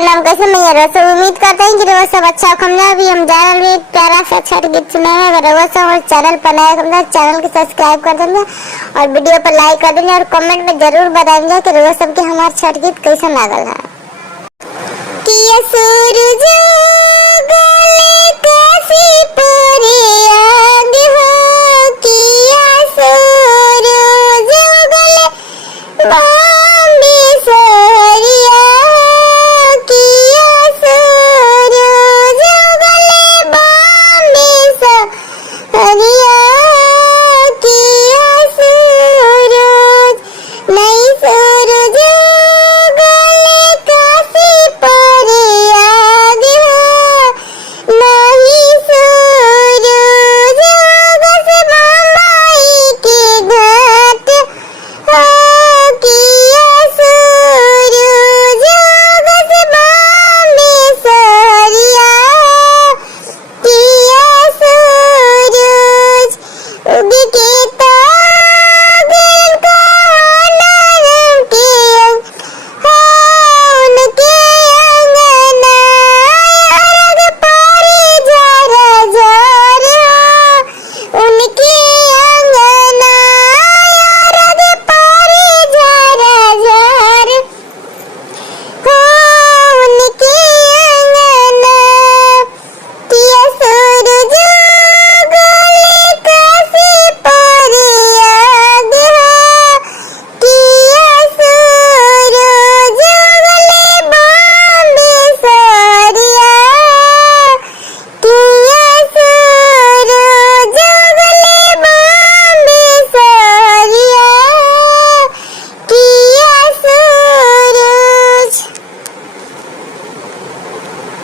प्रणाम। कैसे मैं रहो सब उम्मीद करते हैं कि रहो सब अच्छा खमला। अभी हम जा रहे हैं प्यारा सा छठ गीत सुना है। रहो सब और चैनल पर नया खमला, चैनल को सब्सक्राइब कर देंगे और वीडियो पर लाइक कर देंगे और कमेंट में जरूर बताएंगे कि रहो सब के हमारा छठ गीत कैसा लागल है। कि सूरज गले कैसी